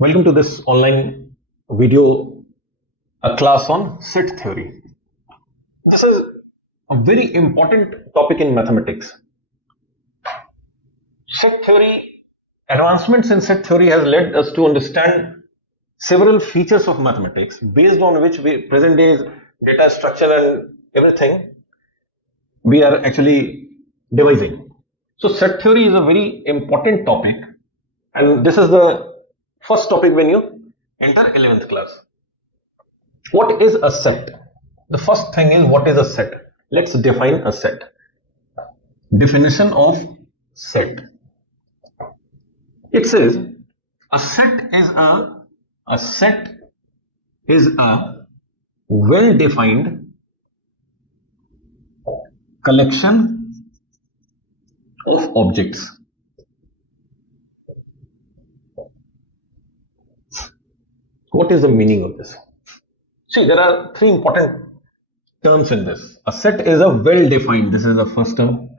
Welcome to this online video class on set theory. This is a very important topic in mathematics. Set theory, advancements in set theory has led us to understand several features of mathematics based on which present days data structure and everything we are actually devising. So set theory is a very important topic, and this is the first topic when you enter 11th class. What is a set? The first thing is, what is a set? Let's define a set. Definition of set. It says a set is a well-defined collection of objects. What is the meaning of this? See, there are three important terms in this. A set is a well-defined, this is the first term,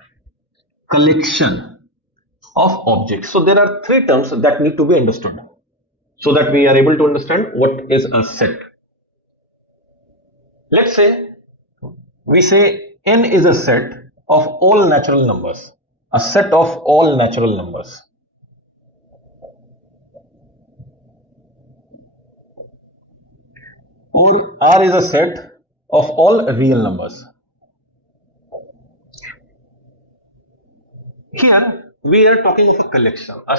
collection of objects. So there are three terms that need to be understood so that we are able to understand what is a set. Let's say we say n is a set of all natural numbers, a set of all natural numbers. Or R is a set of all real numbers. Here we are talking of a collection, a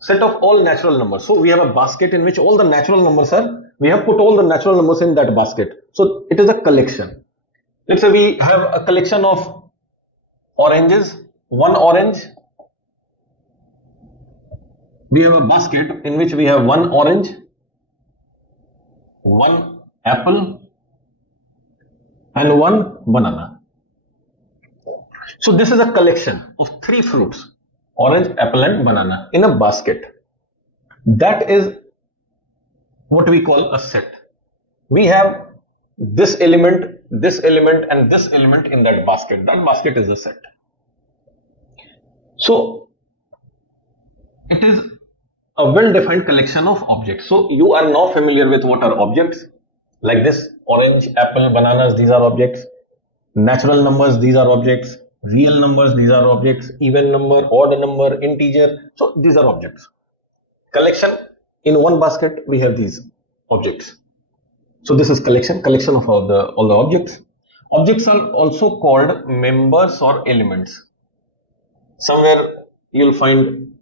set of all natural numbers. So we have a basket in which all the natural numbers are, we have put all the natural numbers in that basket. So it is a collection. Let's say we have a collection of oranges, one orange. We have a basket in which we have one orange, one apple and one banana. So this is a collection of three fruits, orange, apple and banana, in a basket. That is what we call a set. We have this element and this element in that basket. That basket is a set. So it is a well-defined collection of objects. So you are now familiar with what are objects. Like this, orange, apple, bananas, these are objects. Natural numbers, these are objects. Real numbers, these are objects. Even number, odd number, integer. So these are objects. Collection, in one basket we have these objects. So this is collection of all the objects. Objects are also called members or elements. Somewhere you'll find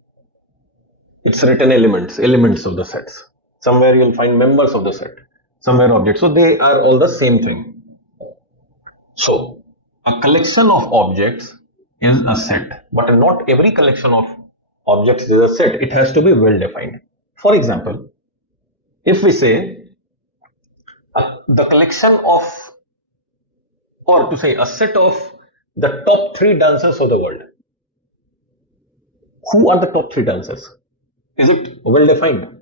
it's written elements of the sets. Somewhere you'll find members of the set. Somewhere objects. So they are all the same thing. So a collection of objects is a set, but not every collection of objects is a set. It has to be well defined. For example, if we say the collection of, or to say a set of the top 3 dancers of the world. Who are the top 3 dancers? Is it well defined?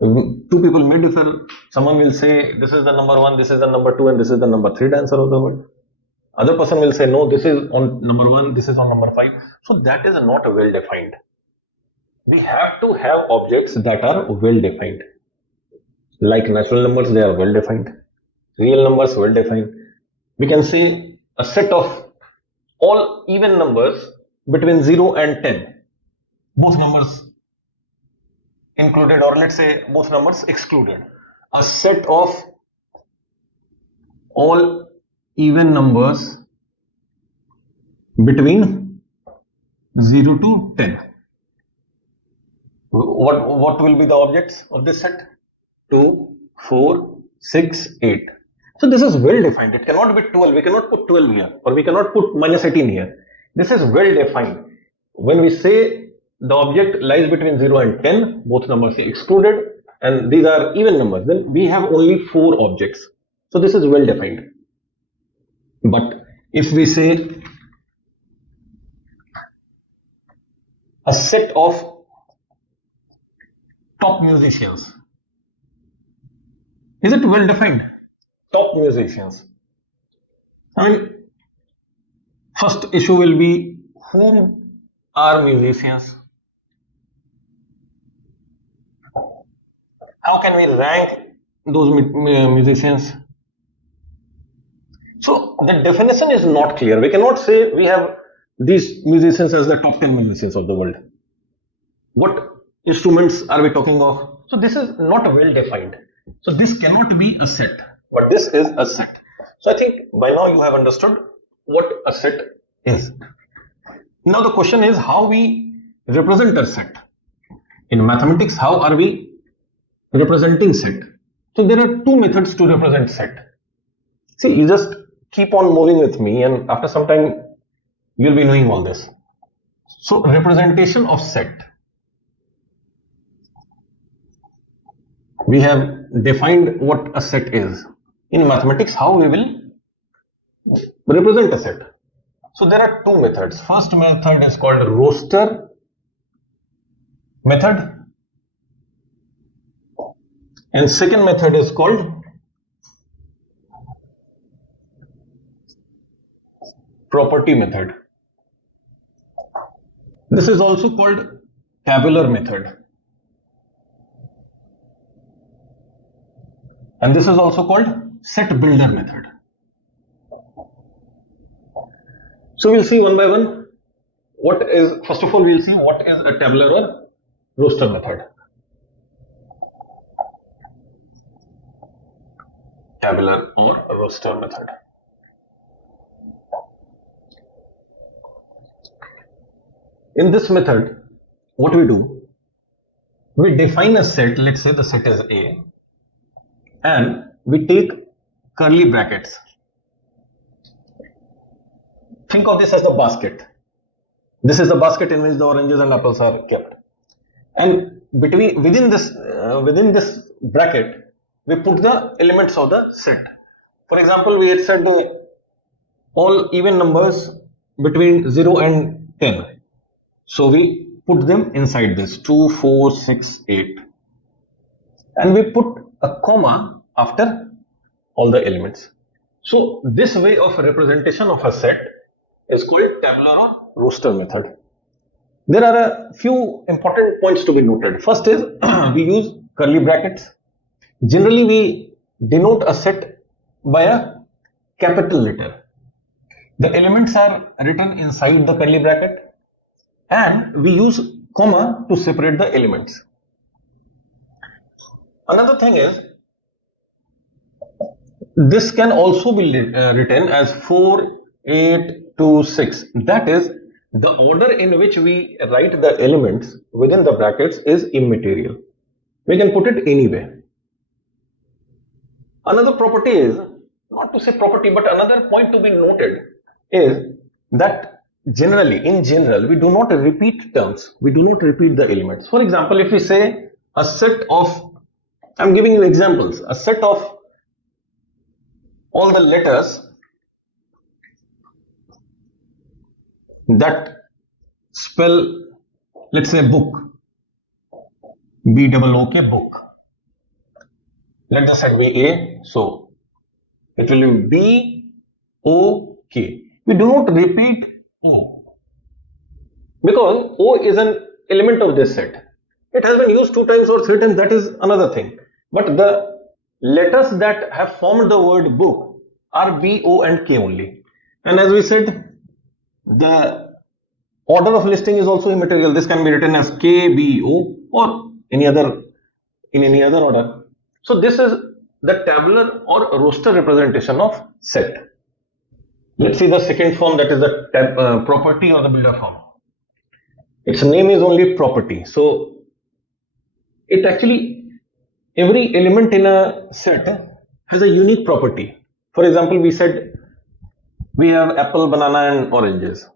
Two people may differ. Someone will say this is the number 1, this is the number 2, and this is the number 3 dancer of the world. Other person will say no, this is on number 1, this is on number 5. So that is not well defined. We have to have objects that are well defined. Like natural numbers, they are well defined. Real numbers, well defined. We can say a set of all even numbers between 0 and 10. Both numbers included, or let's say both numbers excluded. A set of all even numbers between 0 to 10. What will be the objects of this set? 2, 4, 6, 8. So this is well defined. It cannot be 12. We cannot put 12 here, or we cannot put minus 18 here. This is well defined. When we say the object lies between 0 and 10, both numbers are excluded, and these are even numbers, then we have only 4 objects. So this is well defined. But if we say a set of top musicians, is it well defined? Top musicians. I mean, first issue will be, whom are musicians? How can we rank those musicians? So the definition is not clear. We cannot say we have these musicians as the top 10 musicians of the world. What instruments are we talking of? So this is not well defined. So this cannot be a set, but this is a set. So I think by now you have understood what a set is. Now the question is how we represent a set. In mathematics, how are we representing set? So there are two methods to represent set. See, you just keep on moving with me and after some time you'll be knowing all this. So representation of set. We have defined what a set is. In mathematics, how we will represent a set. So there are two methods. First method is called roster method and second method is called property method. This is also called tabular method. And this is also called set builder method. So we'll see one by one first of all we'll see what is a tabular or roster method. Tabular or roster method. In this method, what we do, we define a set, let's say the set is A, and we take curly brackets. Think of this as the basket. This is the basket in which the oranges and apples are kept. And within this bracket, we put the elements of the set. For example, we had said all even numbers between 0 and 10. So we put them inside this 2, 4, 6, 8. And we put a comma after all the elements. So this way of representation of a set is called tabular or roster method. There are a few important points to be noted. First is we use curly brackets. Generally we denote a set by a capital letter. The elements are written inside the curly bracket and we use comma to separate the elements. Another thing is this can also be written as 4, 8, 2, 6. That is, the order in which we write the elements within the brackets is immaterial. We can put it anywhere. Another property is, not to say property, but another point to be noted is that in general, we do not repeat terms. We do not repeat the elements. For example, if we say a set of, I'm giving you examples, a set of all the letters that spell, let's say book, B-O-O-K, book. Let the set be A, so it will be B-O-K. We do not repeat O because O is an element of this set. It has been used 2 times or 3 times, that is another thing. But the letters that have formed the word book are B, O and K only. And as we said, the order of listing is also immaterial. This can be written as K, B, O or in any other order. So this is the tabular or roster representation of set. Let's see the second form, that is the property or the builder form. Its name is only property. So it actually, every element in a set has a unique property. For example, we said we have apple, banana and oranges.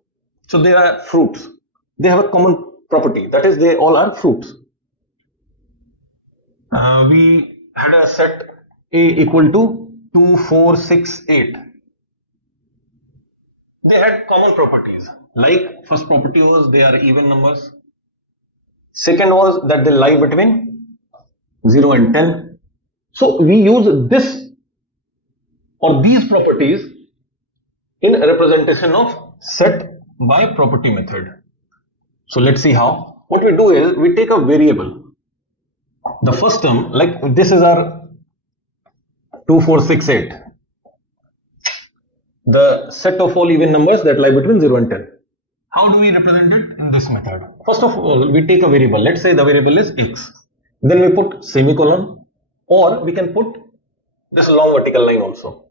So they are fruits. They have a common property, that is they all are fruits. We had a set A equal to 2, 4, 6, 8. They had common properties. Like first property was they are even numbers. Second was that they lie between 0 and 10. So we use this or these properties in representation of set by property method. So let's see how. What we do is we take a variable The first term, like this is our 2, 4, 6, 8. The set of all even numbers that lie between 0 and 10. How do we represent it in this method? First of all, we take a variable. Let's say the variable is x. Then we put semicolon, or we can put this long vertical line also.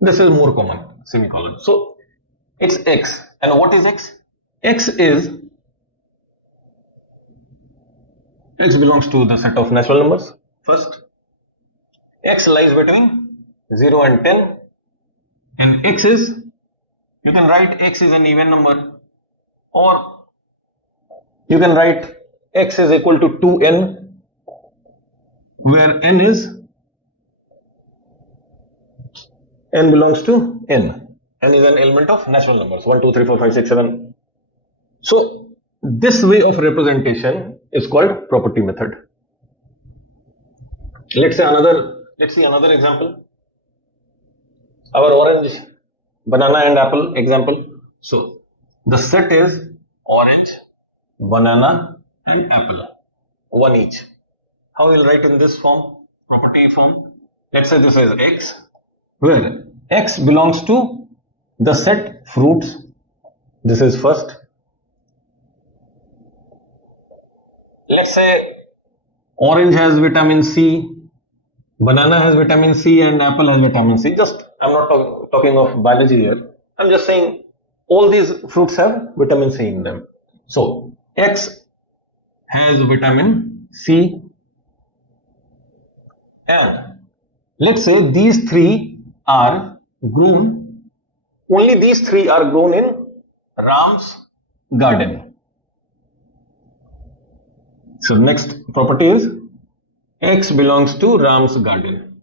This is more common, semicolon. So it's x. And what is x? X belongs to the set of natural numbers. First, x lies between 0 and 10, and x is, you can write x is an even number, or you can write x is equal to 2n, where n belongs to n. N is an element of natural numbers, 1, 2, 3, 4, 5, 6, 7. So this way of representation is called property method. Let's see another example. Our orange, banana and apple example. So the set is orange, banana and apple, one each. How we'll write in this form, property form? Let's say this is x, where x belongs to the set fruits. This is first. Let's say orange has vitamin C, banana has vitamin C and apple has vitamin C. Just, I'm not talking of biology here. I'm just saying all these fruits have vitamin C in them. So X has vitamin C, and let's say these three are grown, only these three are grown in Ram's garden. So next property is X belongs to Ram's garden.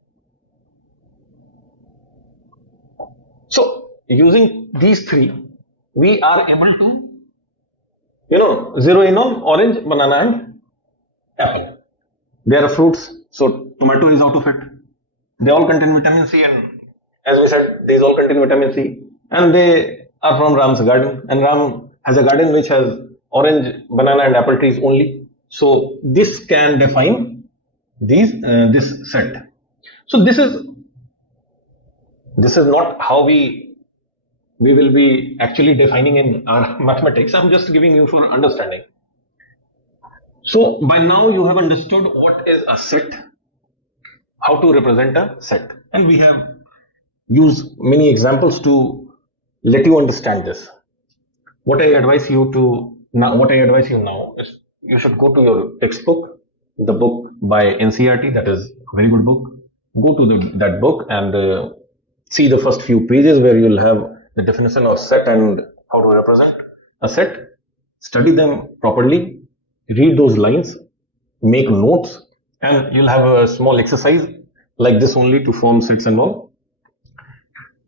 So using these three, we are able to, zero in on orange, banana and apple. They are fruits, so tomato is out of it. They all contain vitamin C, and as we said, these all contain vitamin C, and they are from Ram's garden, and Ram has a garden which has orange, banana and apple trees only. So this can define this set. So this is not how we will be actually defining in our mathematics. I'm just giving you for understanding. So by now you have understood what is a set, how to represent a set, and we have used many examples to let you understand this. What I advise you now is you should go to your textbook, the book by NCERT, that is a very good book. Go to that book and see the first few pages where you'll have the definition of set and how to represent a set. Study them properly, read those lines, make notes, and you'll have a small exercise like this only to form sets and all.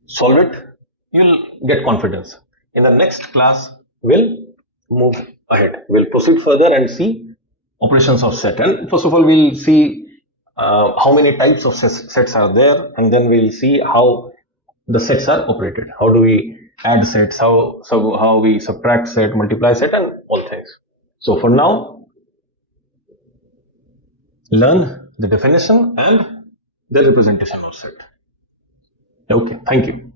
Solve it, you'll get confidence. In the next class, we'll move ahead. We'll proceed further and see operations of set. And first of all, we'll see how many types of sets are there, and then we'll see how the sets are operated. How do we add sets? How we subtract set, multiply set, and all things. So for now, learn the definition and the representation of set. Okay, thank you.